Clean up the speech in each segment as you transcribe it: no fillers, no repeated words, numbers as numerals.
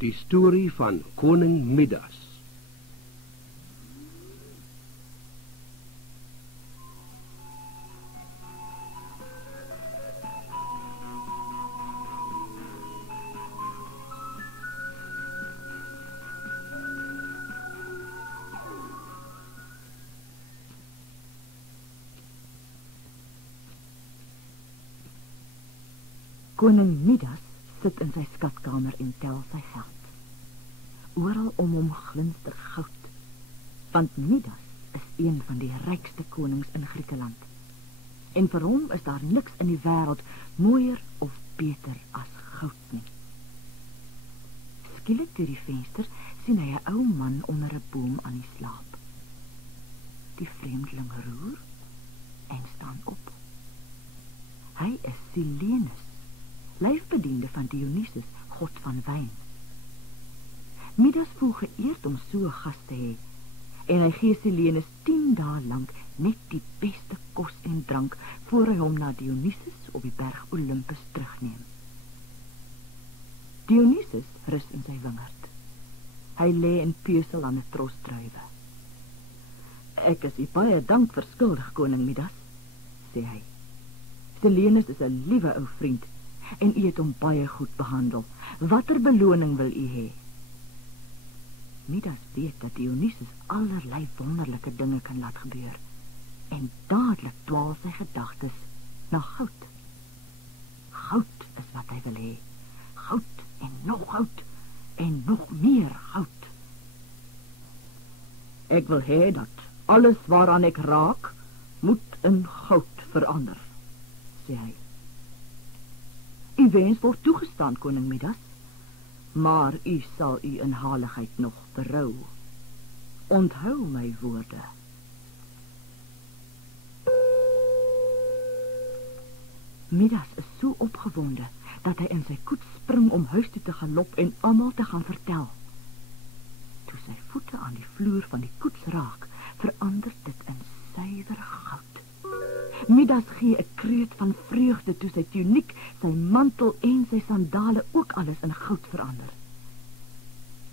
Die storie van koning Midas. Koning Midas sit in sy skatkamer en tel sy geld. Oral om hom glinster goud, want Midas is een van die rykste konings in Griekeland. En vir hom is daar niks in die wêreld mooier of beter as goud nie. Skielik deur die venster sien hy 'n ou man onder 'n boom aan die slaap. Die vreemdeling roer en staan op. Hy is Silenus, lyfbediende van Dionysus, god van wyn. Midas voel geëerd om so 'n gas te hê, en hy gee Silenus 10 dae lank net die beste kos en drank, voor hy hom na Dionysus op die berg Olympus terugneem. Dionysus rus in sy wingerd. Hy lê in pesel aan 'n tros druiwe. Ek is u baie dank verskuldig, koning Midas, sê hy. Silenus is 'n liewe ou vriend, en u het hom baie goed behandel. Watter beloning wil u hê? Midas weet dat Dionysus allerlei wonderlike dinge kan laat gebeur, en dadelik dwaal sy gedagtes na goud. Goud is wat hy wil hê. Goud en nog meer goud. Ek wil hê dat alles waaraan ek raak, moet in goud verander, sê hy. U wens word toegestaan, koning Midas, maar u sal u inhaligheid nog berou. Onthou my woorde. Midas is so opgewonde dat hy in sy koets spring om huis toe te galop en almal te gaan vertel. Toe sy voete aan die vloer van die koets raak, verander dit in suiwer goud. Midas gee 'n kreet van vreugde toe sy tuniek, sy mantel en sy sandale ook alles in goud verander.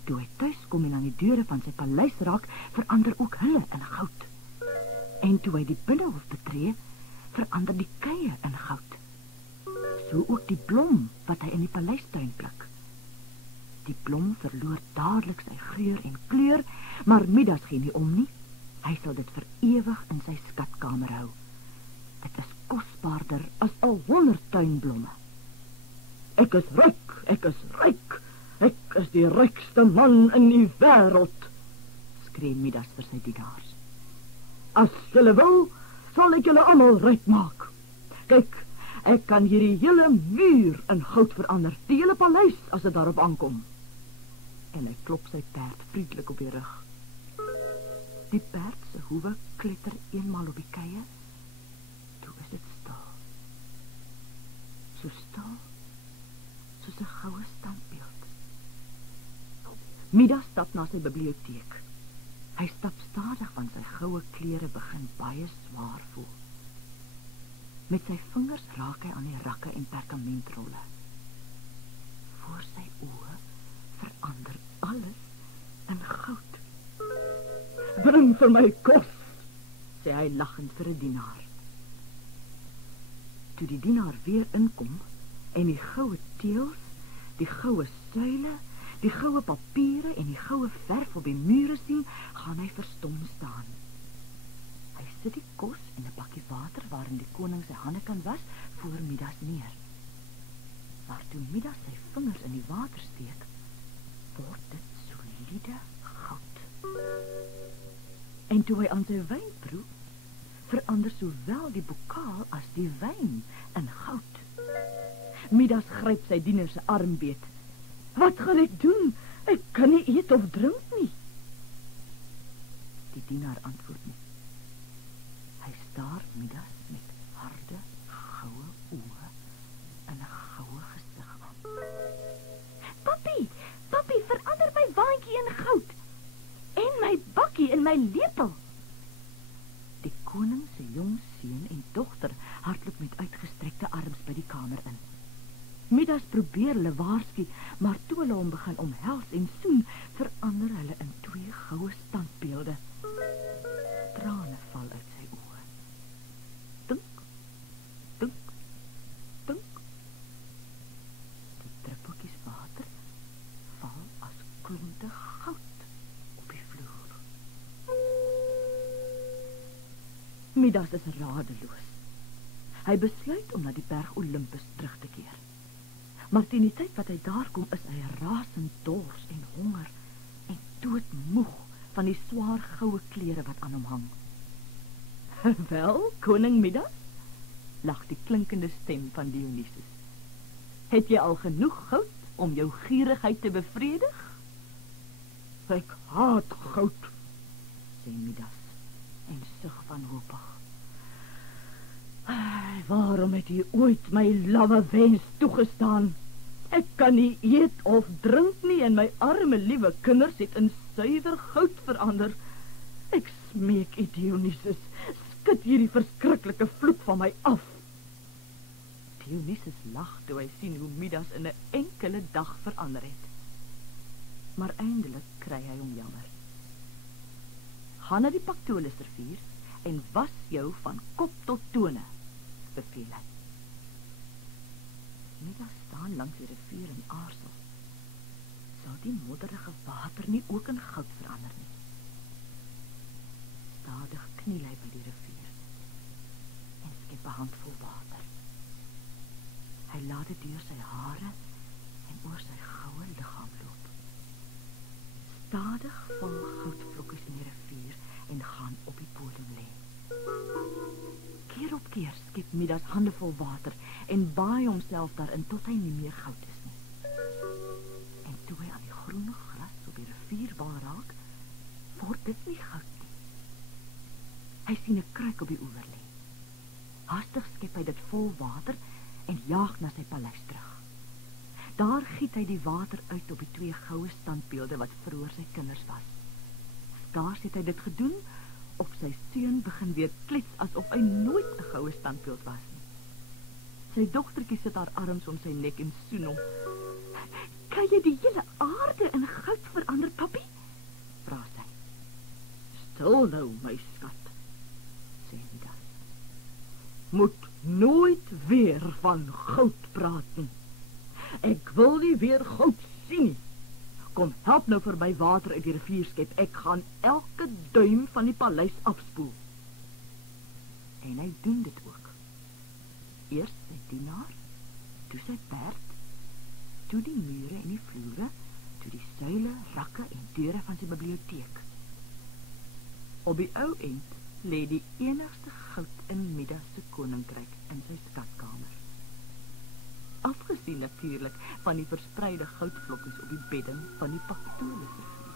Toe hy tuis kom en aan die deure van sy paleis raak, verander ook hulle in goud. En toe hy die binnehof betree, verander die keie in goud. So ook die blom wat hy in die paleistuin pluk. Die blom verloor dadelik sy geur en kleur, maar Midas gee nie om nie. Hy sal dit vir ewig in sy skatkamer hou. Dit is kosbaarder as 100 tuinblomme. Ek is ryk, ek is die rykste man in die wêreld, skree Midas vir sy dienaars. As julle wil, sal ek julle almal ryk maak. Kyk, ek kan hierdie hele muur in goud verander, die hele paleis as dit daarop aankom. En hy klop sy perd vriendelik op die rug. Die perd se hoewe kletter eenmaal op die keie. Toe is dit stil. So stil soos 'n goue standbeeld. Midas stap na sy biblioteek. Hy stap stadig want sy goue klere begin baie swaar voel. Met sy vingers raak hy aan die rakke en perkamentrolle. Voor sy oë verander alles in goud. Bring vir my kos, sê hy lachend vir 'n dienaar. Toe die dienaar weer inkom en die goue teëls, die goue suile, die goue papiere en die goue verf op die mure sien, gaan hy verstom staan. Hy sit die kos en 'n bakkie water waarin die koning sy hande kan was voor Midas neer. Maar toe Midas sy vingers in die water steek, word dit soliede goud. En toe hy aan sy wyn proe, verander sowel die bokaal as die wyn in goud. Midas gryp sy dienaar se arm beet. Wat gaan ek doen? Ek kan nie eet of drink nie. Die dienaar antwoord nie. Hy staar Midas met harde, goue oë en 'n goue gesig aan. Papi, verander my waantjie in goud. En my bakkie in my lepel. Die koning se jong seun en dogter hardloop met uitgestrekte arms by die kamer in. Midas probeer hulle waarsku, maar toe hulle hom begin omhels en soen, verander hulle in 2 goue standbeelde. Trane val uit sy oë. Dink, dink, dink. Die druppeltjies water val as klonte goud op die vloer. Midas is radeloos. Hy besluit om na die berg Olympus terug te keer. Maar teen die tyd wat hy daar kom, is hy rasend dors en honger en doodmoeg van die swaar goue klere wat aan hom hang. Wel, koning Midas, lag die klinkende stem van Dionysus. Het jy al genoeg goud om jou gierigheid te bevredig? Ek haat goud, sê Midas en sug wanhopig. Waarom het jy ooit my lawwe wens toegestaan? Ek kan nie eet of drink nie en my arme liewe kinders het in suiwer goud verander. Ek smeek u, Dionysus, skud hierdie verskriklike vloek van my af. Dionysus lag toe hy sien hoe Midas in 'n enkele dag verander het. Maar eindelik kry hy hom jammer. Gaan na die Pactolus rivier en was jou van kop tot tone, beveel hy. Midas staan langs die rivier en aarzel. Sal die modderige water nie ook in goud verander nie? Stadig kniel hy by die rivier en skep 'n handvol water. Hy laat dit deur sy hare en oor sy goue liggaam loop. Stadig val goudvlokkies in die rivier en gaan op die bodem lê. Keer op keer skep Midas hande vol water en baai homself daarin tot hy nie meer goud is nie. En toe hy aan die groene gras op die rivierbal raak, word dit nie goud nie. Hy sien 'n kruik op die oewer lê. Hastig skep hy dit vol water en jaag na sy paleis terug. Daar giet hy die water uit op die 2 goue standbeelde wat vroeër sy kinders was. Skaars het hy dit gedoen, of sy seun begin weer klets asof hy nooit 'n goue standbeeld was nie. Sy dogtertjie sit haar arms om sy nek en soen hom. Kan jy die hele aarde in goud verander, papi? Vra sy. Stil nou, my skat, sê Midas. Moet nooit weer van goud praat nie. Ek wil nie weer goud sien nie. Kom, help nou vir my water uit die rivier skep. Ek gaan elke duim van die paleis afspoel. En hy doen dit ook. Eers sy dienaar, toe sy perd, toe die mure en die vloere, toe die suile, rakke en deure van sy biblioteek. Op die ou end lê die enigste goud in Midas se koninkryk in sy skatkamer. Afgesien natuurlik van die verspreide goudvlokkies op die bedding van die Pactolus rivier.